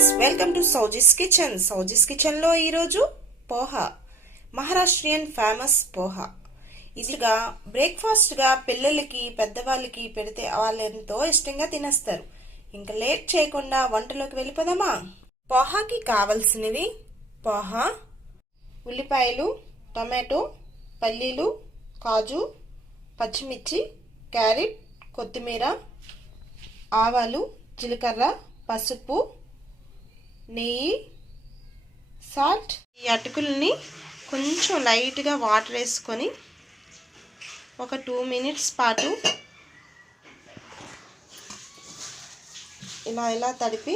Friends, welcome to Souji's kitchen. సౌజీస్ కిచెన్లో ఈరోజు పోహా, మహారాష్ట్రియన్ ఫేమస్ పోహా. ఇదిగా బ్రేక్ఫాస్ట్గా పిల్లలకి పెద్దవాళ్ళకి పెడితే వాళ్ళు ఎంతో ఇష్టంగా తినేస్తారు. ఇంకా లేట్ చేయకుండా వంటలోకి వెళ్ళిపోదామా? పోహాకి కావలసినవి పోహా, ఉల్లిపాయలు, టమాటో, పల్లీలు, కాజు, పచ్చిమిర్చి, క్యారెట్, కొత్తిమీర, ఆవాలు, జీలకర్ర, పసుపు, నెయ్యి, సాల్ట్. ఈ అటుకుల్ని కొంచెం లైట్గా వాటర్ వేసుకొని ఒక 2 minutes పాటు ఇలా తడిపి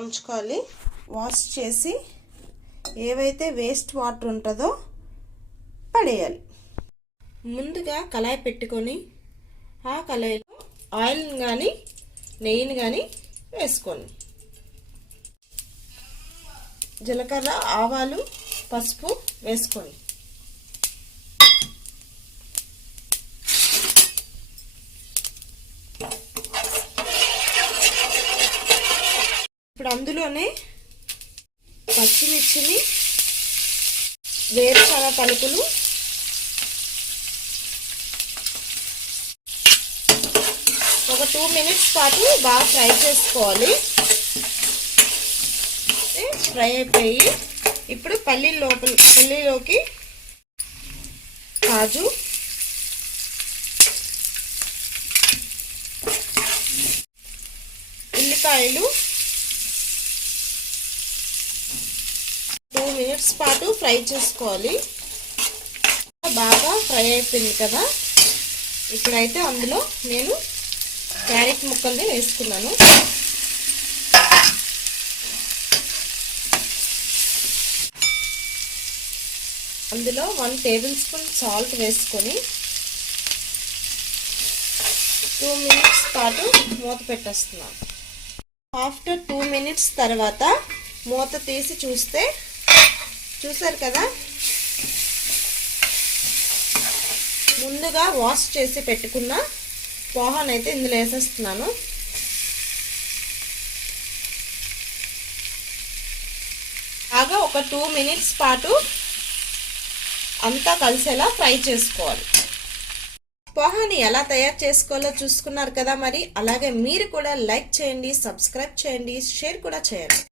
ఉంచుకోవాలి. వాష్ చేసి ఏవైతే వేస్ట్ వాటర్ ఉంటుందో పడేయాలి. ముందుగా కళాయి పెట్టుకొని ఆ కళాయిలో ఆయిల్ని కానీ నెయ్యిని కానీ వేసుకోండి. జీలకర్ర, ఆవాలు, పసుపు వేసుకోండి. ఇప్పుడు అందులోనే పచ్చిమిర్చిని, వేరుశనగ పలుకులు, ఒక 2 minutes పాటు బాగా ఫ్రై చేసుకోవాలి. ఫ్రై అయిపోయి ఇప్పుడు పల్లీలోకి కాజు, ఉల్లిపాయలు 2 minutes పాటు ఫ్రై చేసుకోవాలి. బాగా ఫ్రై అయిపోయింది కదా. ఇప్పుడైతే అందులో నేను క్యారెట్ ముక్కల్ని వేసుకున్నాను. అందులో 1 tablespoon సాల్ట్ వేసుకొని 2 minutes పాటు మూత పెట్టేస్తున్నాను. ఆఫ్టర్ 2 minutes తర్వాత మూత తీసి చూసారు కదా, ముందుగా వాష్ చేసి పెట్టుకున్న పోహానైతే ఇందులో వేసేస్తున్నాను. బాగా ఒక 2 minutes పాటు అంతా కలిసేలా ఫ్రై చేసుకోవాలి. పోహాని ఎలా తయారు చేసుకోవాలో చూసుకున్నారు కదా. మరి అలాగే మీరు కూడా లైక్ చేయండి, సబ్స్క్రైబ్ చేయండి, షేర్ కూడా చేయండి.